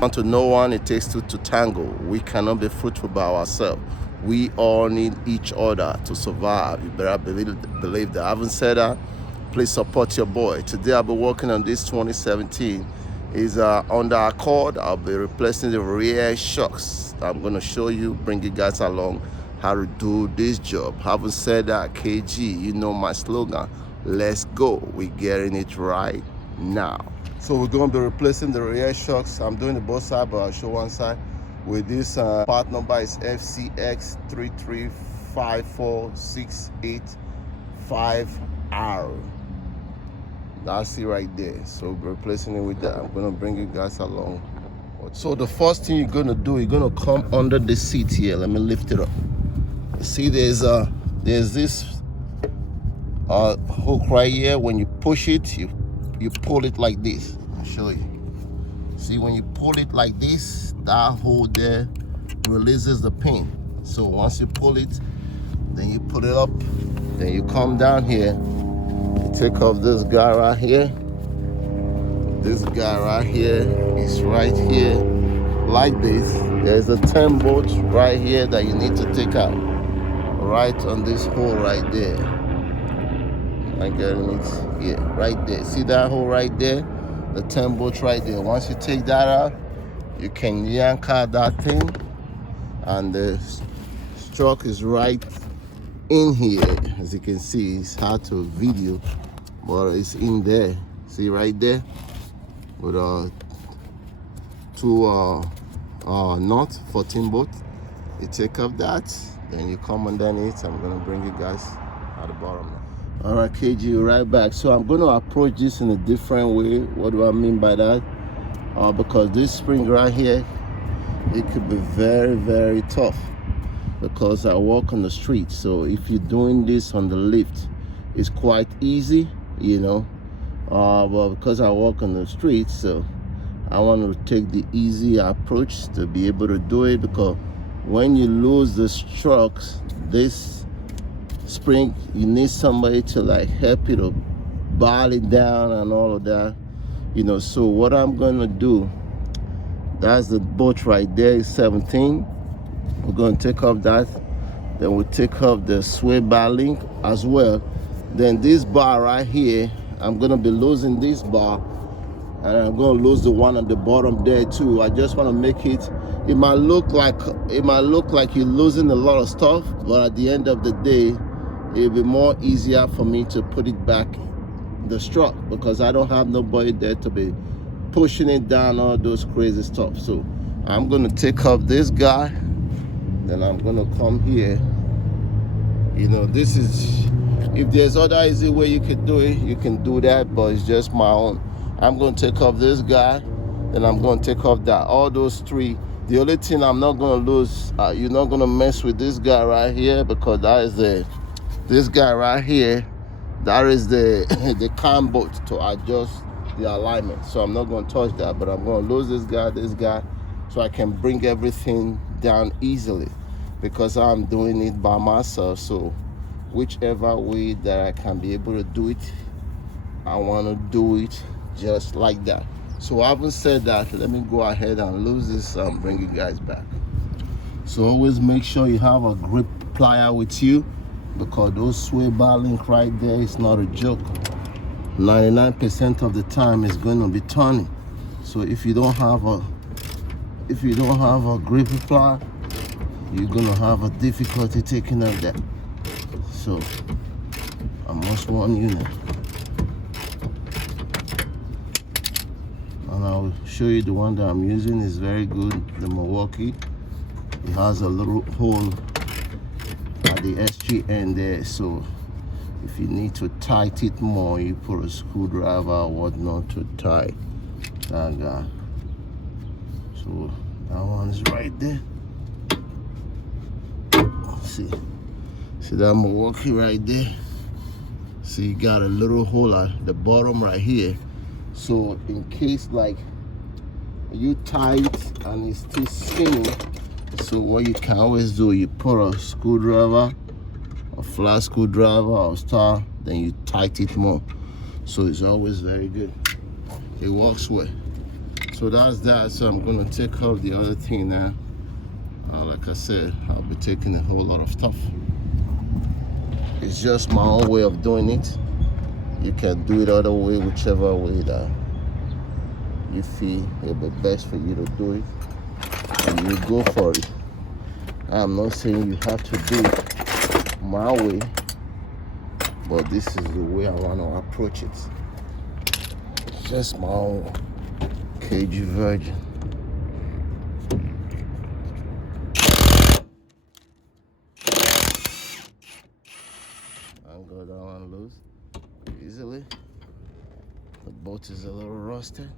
Want to know one, it takes two to tango. We cannot be fruitful by ourselves. We all need each other to survive. You better believe that. Having said that, please support your boy. Today I'll be working on this 2017. Is under Accord. I'll be replacing the rear shocks. I'm going to show you, bring you guys along how to do this job. Having said that, KG, you know my slogan. Let's go. We're getting it right now. So we're going to be replacing the rear shocks. I'm doing the both side, but I'll show one side. With this part number is FCX3354685R. That's it right there. So we're replacing it with that. I'm gonna bring you guys along. So the first thing you're gonna do, you're gonna come under the seat here. Let me lift it up. You see, there's this hook right here. When you push it, you pull it like this. I'll show you. See, when you pull it like this, that hole there releases the pin. So once you pull it, then you put it up, then you come down here. Take off this guy right here. This guy right here is right here like this. There's a 10 bolt right here that you need to take out, right on this hole right there. I'm getting it here, right there. See that hole right there? The 10 bolt right there. Once you take that out, you can yank out that thing, and the stroke is right in here. As you can see, it's hard to video, but it's in there. See right there with two knots, 14 bolt. You take up that, then you come underneath. I'm gonna bring you guys at the bottom now. All right, KG, right back. So I'm gonna approach this in a different way. What do I mean by that? Because this spring right here, it could be very, very tough, because I walk on the street. So if you're doing this on the lift, it's quite easy, you know. But because I walk on the street, so I want to take the easy approach to be able to do it, because when you lose the strokes, this spring, you need somebody to like help you to ball it down and all of that, you know. So what I'm gonna do, that's the bolt right there, is 17. We're going to take off that. Then we'll take off the sway bar link as well. Then this bar right here, I'm going to be losing this bar, and I'm going to lose the one at the bottom there too. I just want to make it, it might look like you're losing a lot of stuff, but at the end of the day, it'll be more easier for me to put it back the strut, because I don't have nobody there to be pushing it down, all those crazy stuff. So I'm going to take off this guy. Then I'm gonna come here. You know, this is, if there's other easy way you can do it, you can do that, but it's just my own. I'm gonna take off this guy, then I'm gonna take off that. All those three. The only thing I'm not gonna lose, you're not gonna mess with this guy right here, because that is this guy right here, that is the cam bolt to adjust the alignment. So I'm not gonna touch that, but I'm gonna lose this guy, so I can bring everything down easily, because I'm doing it by myself. So whichever way that I can be able to do it, I want to do it just like that. So having said that, let me go ahead and lose this and bring you guys back. So always make sure you have a grip plier with you, because those sway bar link right there is not a joke. 99% of the time it's going to be turning. So if you don't have a grip plier, you're gonna have a difficulty taking out that. So I must warn you now. And I'll show you the one that I'm using. Is very good, the Milwaukee. It has a little hole at the SG end there, so if you need to tighten it more, you put a screwdriver or whatnot to tie that guy. So that one is right there. See that Milwaukee right there? See, you got a little hole at the bottom right here. So in case like you tie it and it's still spinning, so what you can always do, you put a screwdriver, a flat screwdriver or star, then you tighten it more. So it's always very good. It works well. So that's that. So I'm gonna take off the other thing now. Like I said, I'll be taking a whole lot of stuff. It's just my own way of doing it. You can do it other way, whichever way that you feel it'll be best for you to do it, and you go for it. I'm not saying you have to do it my way, but this is the way I want to approach it. It's just my own KG version. I'll go that one loose easily. The bolt is a little rusted,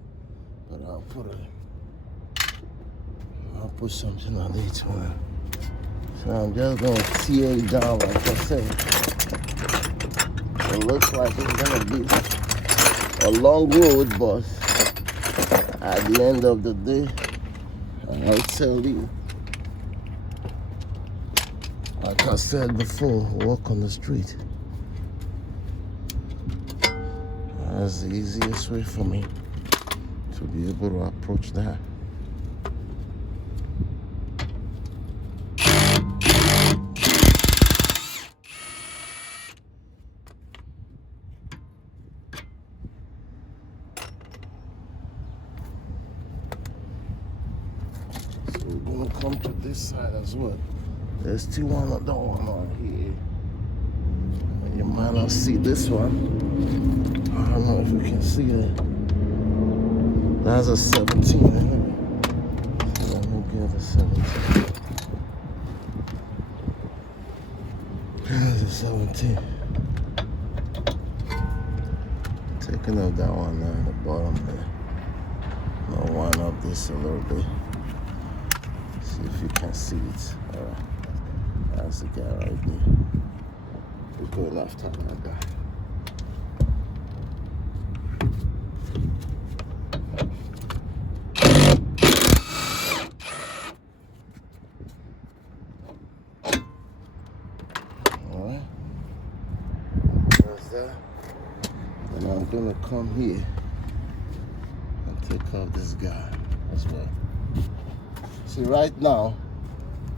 but I'll put something on it. So I'm just gonna tear it down, like I said. It looks like it's gonna be a long road, but at the end of the day, I'll tell you, like I said before, walk on the street. That's the easiest way for me to be able to approach that. So we're gonna come to this side as well. There's still one other one on here. You might not see this one. I don't know if you can see it. That's a 17. Let me get a 17. That's a 17. Taking up that one there at the bottom there. I'll wind up this a little bit. See if you can see it. Alright. That's the guy right there. We're going after that guy. Alright. That's that. And I'm gonna come here and take off this guy as well. See, right now,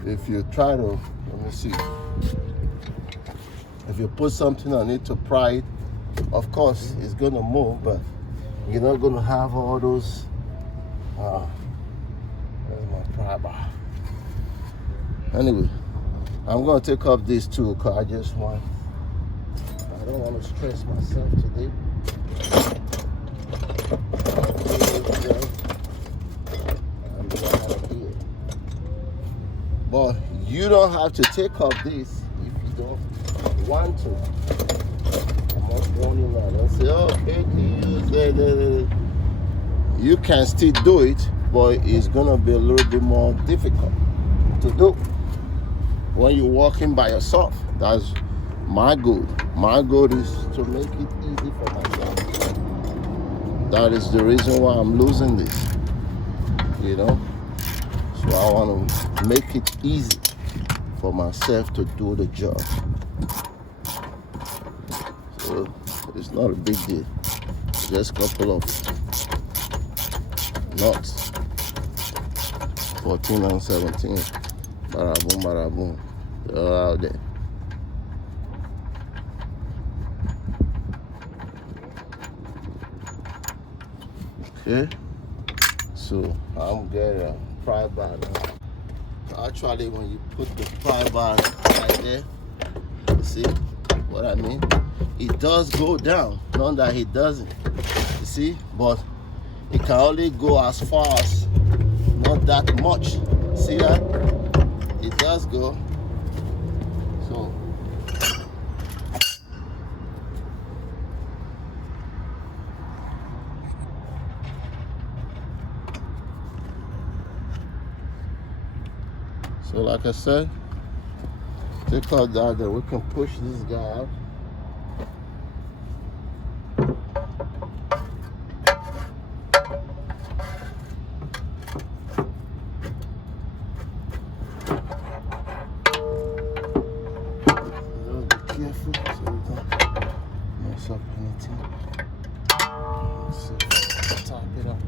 if you try to, let me see, if you put something on it to pry it, of course it's gonna move, but you're not gonna have all those, where's my pry bar? Anyway, I'm gonna take off this too, because I don't want to stress myself today. But you don't have to take off this if you don't want to. I'm not warning now. Don't say, okay, you can still do it, but it's gonna be a little bit more difficult to do when you're walking by yourself. That's my goal. My goal is to make it easy for myself. That is the reason why I'm losing this, you know. So I want to make it easy for myself to do the job. So it's not a big deal. Just a couple of knots. 14 and 17. Baraboom, baraboom. They're out there. Okay. So I'm getting a pry bar now. Actually, when you put the pry bar right there, you see what I mean? It does go down, not that it doesn't. You see, but it can only go as far as, not that much. See that? It does go. So like I said, take out that, we can push this guy out. Be careful so we don't mess up anything. Let's see, top it up.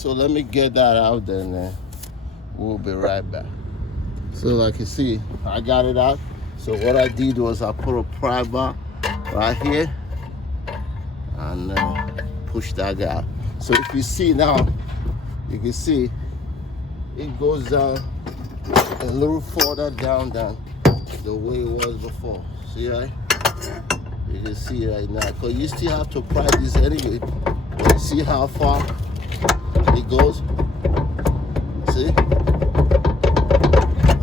So let me get that out, then we'll be right back. So like you see, I got it out. So what I did was I put a pry bar right here and push that guy out. So if you see now, you can see it goes down a little further down than the way it was before. See, right? You can see right now, because you still have to pry this anyway. But you see how far it goes? See?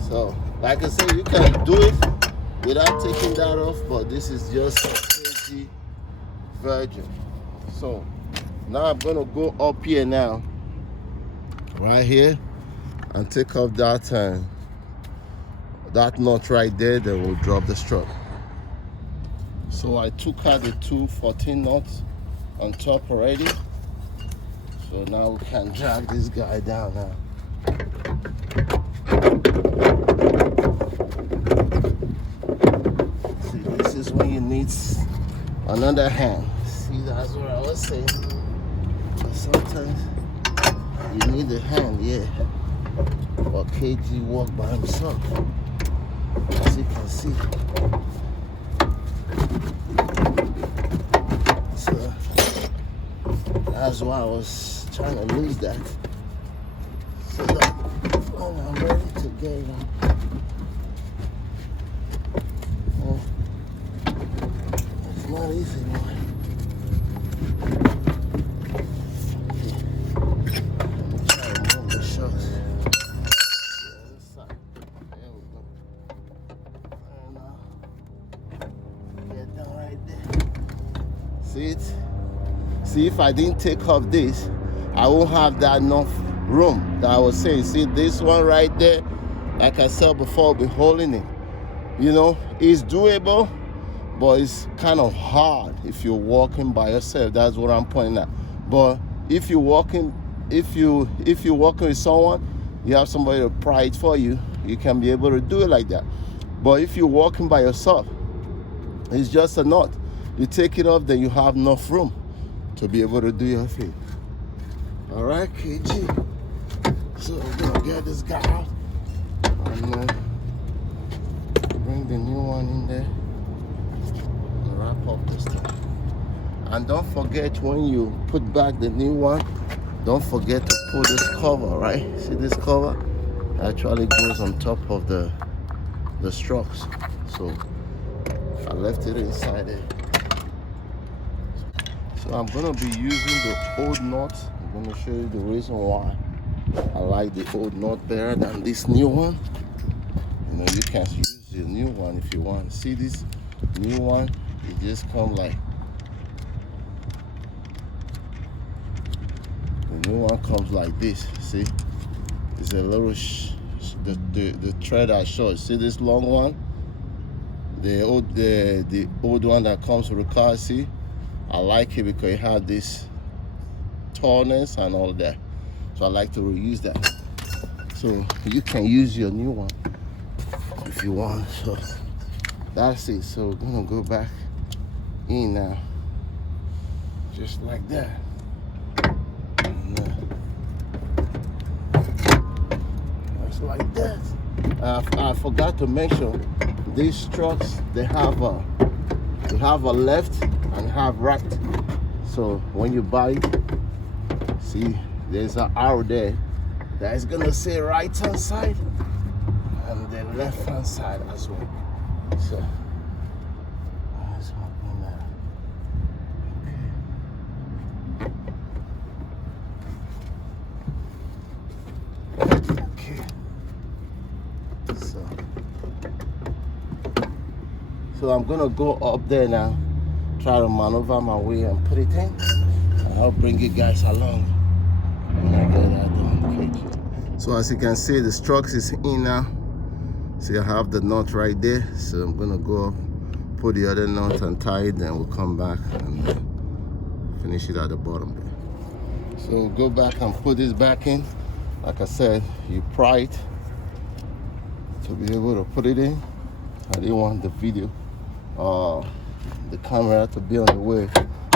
So, like I said, you can do it without taking that off, but this is just a crazy version. So, now I'm gonna go up here now, right here, and take off that nut right there, then we'll drop the strut. So I took out the two 14 nuts on top already. So now we can drag this guy down now. See, this is when you need another hand. See, that's what I was saying. But sometimes you need a hand, yeah. But KG walked by himself, as you can see. So that's why I was trying to lose that. So that when I'm ready to get it on. It's not easy, man. See it? See, if I didn't take off this, I won't have that enough room that I was saying. See this one right there? Like I said before, I'll be holding it. You know, it's doable, but it's kind of hard if you're walking by yourself. That's what I'm pointing at. But if you're walking, if you're walking with someone, you have somebody to pry it for you, you can be able to do it like that. But if you're walking by yourself, it's just a knot. You take it off, then you have enough room to be able to do your thing. All right, KG. So we're gonna get this guy out and bring the new one in there and wrap up this thing. And don't forget, when you put back the new one, don't forget to pull this cover, right? See this cover? Actually goes on top of the struts. So I left it inside it. So I'm gonna be using the old nut. I'm gonna show you the reason why I like the old nut better than this new one. You know, you can use the new one if you want. See this new one? It just comes like, the new one comes like this. See? It's a little the thread I showed. See this long one? The old one that comes with the car. See? I like it because it has this tallness and all that. So I like to reuse that. So you can use your new one if you want. So that's it. So we're gonna go back in now. Just like that. And, just like that. I forgot to mention, these struts, they have a left and have right. So when you buy it, see there's an arrow there that is gonna say right hand side and the left hand side as well. So let's open that. Okay. So I'm gonna go up there now, try to maneuver my way and put it in. And I'll bring you guys along when I get that done. Okay. So as you can see, the struts is in now. See, I have the nut right there. So I'm gonna go up, put the other nut and tie it, then we'll come back and finish it at the bottom there. So we'll go back and put this back in. Like I said, you pry it to be able to put it in. I didn't want the video, the camera to be on the way.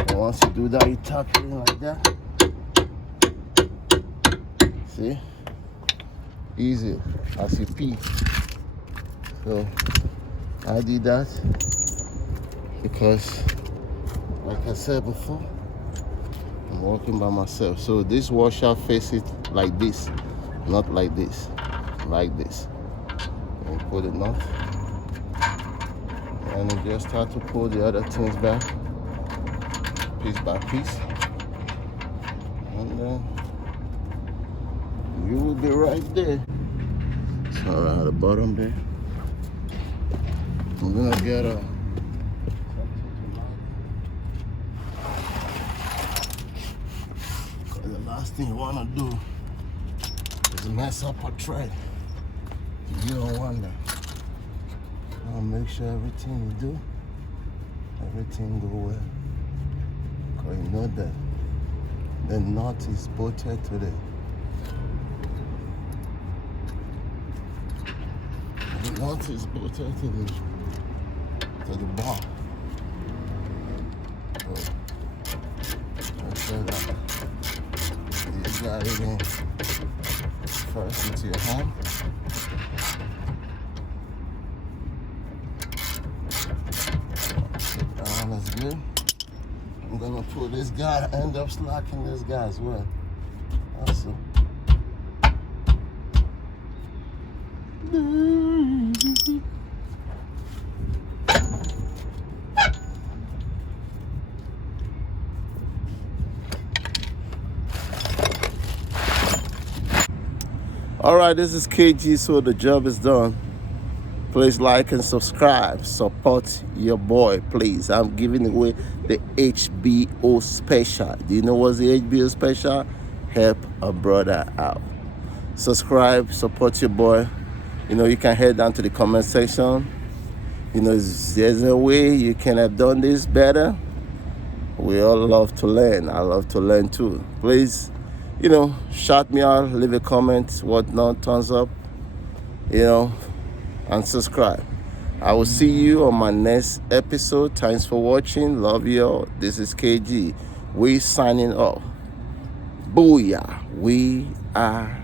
And once you do that, you tap it in like that. See? Easy as you pee. So I did that because, like I said before, I'm working by myself. So this washer faces like this, not like this, like this. And put it knot. And you just start to pull the other things back, piece by piece. And then you will be right there. So at the bottom there, I'm gonna get a the last thing you wanna do is mess up a thread. You don't want that. I'll make sure everything you do, everything go well. Cause you know that the knot is bolted today. The knot is bolted to the bar. So make sure that you got it in first into your hand. That one is good. I'm gonna pull this guy, end up slacking this guy as well. Also. All right, this is KG, so the job is done. Please like and subscribe. Support your boy, please. I'm giving away the HBO special. Do you know what's the HBO special? Help a brother out. Subscribe, support your boy. You know, you can head down to the comment section. You know, there's a way you can have done this better. We all love to learn. I love to learn too. Please, you know, shout me out, leave a comment, whatnot, thumbs up, you know, and subscribe. I will see you on my next episode. Thanks for watching. Love you all. This is KG. We signing off. Booyah. We are